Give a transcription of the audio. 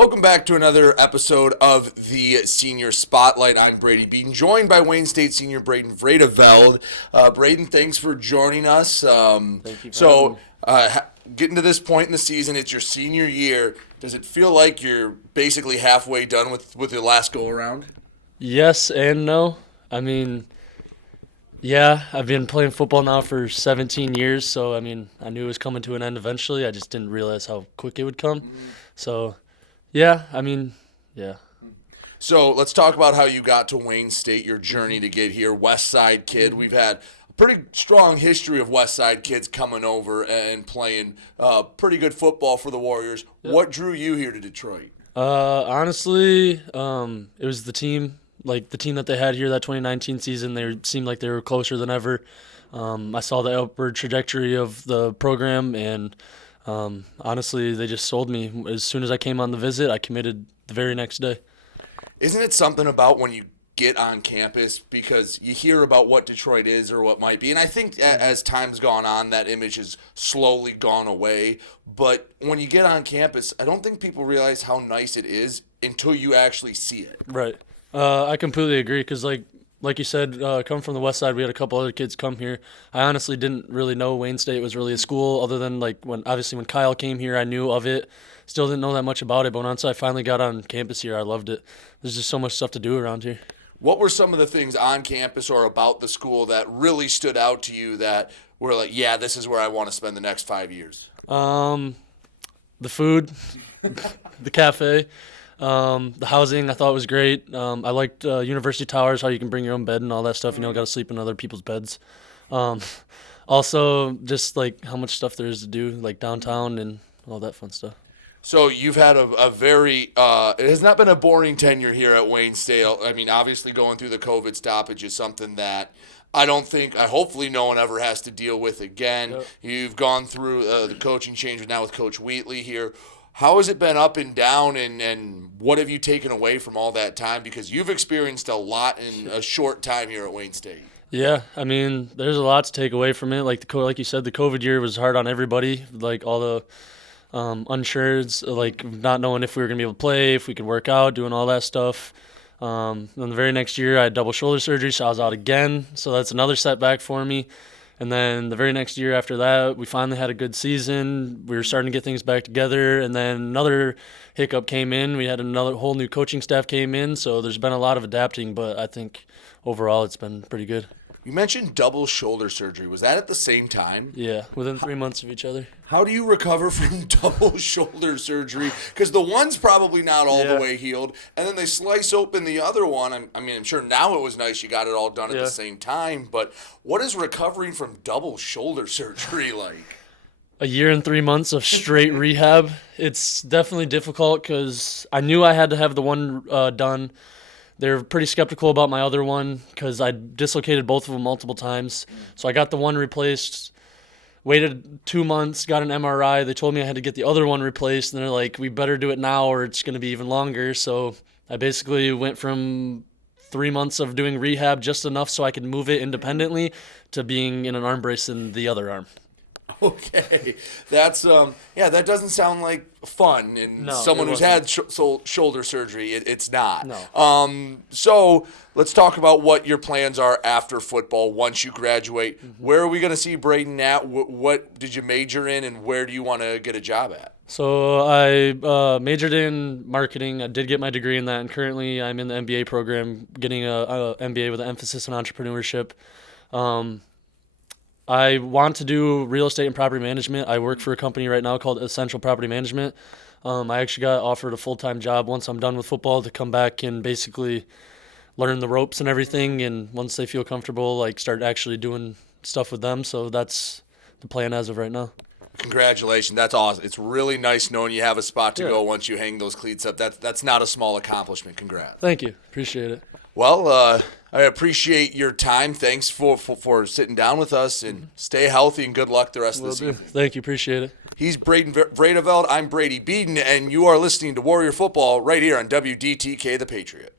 Welcome back to another episode of the Senior Spotlight. I'm Brady Beedon, joined by Wayne State senior Brayden Vredeveld. Brayden, thanks for joining us. Thank you for having me. Getting to this point in the season, it's your senior year. Does it feel like you're basically halfway done with your last go-around? Yes and no. I mean, yeah, I've been playing football now for 17 years, so I mean, I knew it was coming to an end eventually. I just didn't realize how quick it would come. So, yeah, I mean, yeah. So let's talk about how you got to Wayne State, your journey to get here. West Side kid. We've had a pretty strong history of West Side kids coming over and playing pretty good football for the Warriors. Yep. What drew you here to Detroit? Honestly, it was the team. Like the team that they had here that 2019 season, they seemed like they were closer than ever. I saw the upward trajectory of the program, and honestly, they just sold me. As soon as I came on the visit, I committed the very next day. Isn't it something about when you get on campus, because you hear about what Detroit is or what might be, and I think as time's gone on, that image has slowly gone away, but when you get on campus, I don't think people realize how nice it is until you actually see it. Right. I completely agree because, like you said, come from the West Side, we had a couple other kids come here. I honestly didn't really know Wayne State was really a school, other than like when Kyle came here, I knew of it. Still didn't know that much about it, but once I finally got on campus here, I loved it. There's just so much stuff to do around here. What were some of the things on campus or about the school that really stood out to you that were like, yeah, this is where I want to spend the next 5 years? The food, the cafe. The housing I thought was great. I liked University Towers, how you can bring your own bed and all that stuff. You know, got to sleep in other people's beds. Also, just like how much stuff there is to do, like downtown and all that fun stuff. So you've had a very it has not been a boring tenure here at Wayne State. I mean, obviously going through the COVID stoppage is something that hopefully no one ever has to deal with again. Yep. You've gone through the coaching change now with Coach Wheatley here. How has it been up and down, and what have you taken away from all that time? Because you've experienced a lot in a short time here at Wayne State. Yeah, I mean, there's a lot to take away from it. Like like you said, the COVID year was hard on everybody. Like all the unsureds, like not knowing if we were gonna be able to play, if we could work out, doing all that stuff. Then the very next year, I had double shoulder surgery, so I was out again. So that's another setback for me. And then the very next year after that, we finally had a good season. We were starting to get things back together. And then another hiccup came in. We had another whole new coaching staff came in. So there's been a lot of adapting, but I think overall it's been pretty good. You mentioned double shoulder surgery. Was that at the same time? Yeah, within 3 months of each other. How do you recover from double shoulder surgery? Because the one's probably not all the way healed, and then they slice open the other one. I'm sure now it was nice you got it all done at the same time, but what is recovering from double shoulder surgery like? A year and 3 months of straight rehab. It's definitely difficult because I knew I had to have the one done. They're pretty skeptical about my other one because I dislocated both of them multiple times. So I got the one replaced, waited 2 months, got an MRI. They told me I had to get the other one replaced, and they're like, we better do it now or it's going to be even longer. So I basically went from 3 months of doing rehab just enough so I could move it independently to being in an arm brace in the other arm. Okay, that's that doesn't sound like fun, and No, someone it who's had shoulder surgery, it's not. No. So let's talk about what your plans are after football once you graduate. Where are we going to see Brayden at? What did you major in, and where do you want to get a job at? So I majored in marketing. I did get my degree in that, and currently I'm in the MBA program, getting a MBA with an emphasis on entrepreneurship. I want to do real estate and property management. I work for a company right now called Essential Property Management. I actually got offered a full-time job once I'm done with football to come back and basically learn the ropes and everything, and once they feel comfortable, like start actually doing stuff with them. So that's the plan as of right now. Congratulations. That's awesome. It's really nice knowing you have a spot to go once you hang those cleats up. That's not a small accomplishment. Congrats. Thank you. Appreciate it. Well, I appreciate your time. Thanks for sitting down with us, and stay healthy and good luck the rest of the season. Thank you. Appreciate it. He's Brayden Vredeveld. I'm Brady Beedon, and you are listening to Warrior Football right here on WDTK The Patriot.